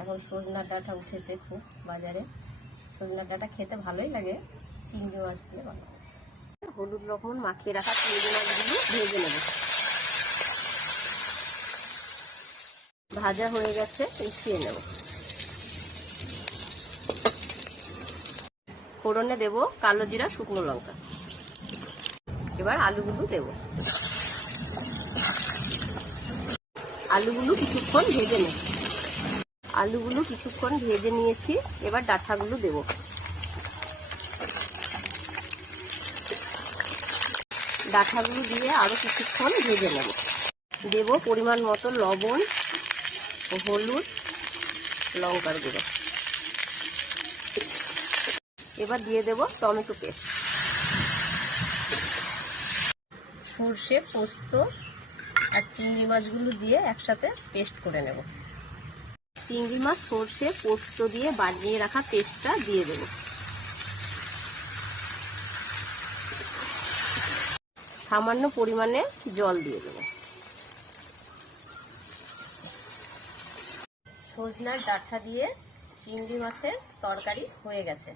এখন সজনার ডাঁটা উঠেছে খুব বাজারে। সজনার ডাঁটা খেতে ভালোই লাগে, চিংড়ি মাছ দিয়ে ভালো। হলুদ লবণ মাখিয়ে রাখা চিংড়ি মাছগুলো ভেজে নেব। ভাজা হয়ে গেছে, উঠিয়ে নেব। ফোড়নে দেব কালো জিরা, শুকনো লঙ্কা। এবার আলুগুলো দেব। আলুগুলো কিছুক্ষণ ভেজে নেব। আলুগুলো কিছুক্ষণ ভেজে নিয়েছি, এবার ডাঁটাগুলো দেব। ডাঁটাগুলো দিয়ে আরো কিছুক্ষণ ভেজে নেব। দেব পরিমাণ মতো লবণ, হলুদ, লঙ্কার গুঁড়ো। এবার দিয়ে দেব টমেটো পেস্ট। সর্ষে, পোস্ত আর চিংড়ি মাছগুলো দিয়ে একসাথে পেস্ট করে নেব। চিংড়ি মাছ, সর্ষে, পোস্ত দিয়ে বানিয়ে রাখা পেস্টটা দিয়ে দেব। সামান্য পরিমাণে জল দিয়ে দেব। সজনার ডাঁটা দিয়ে চিংড়ি মাছের তরকারি হয়ে গেছে।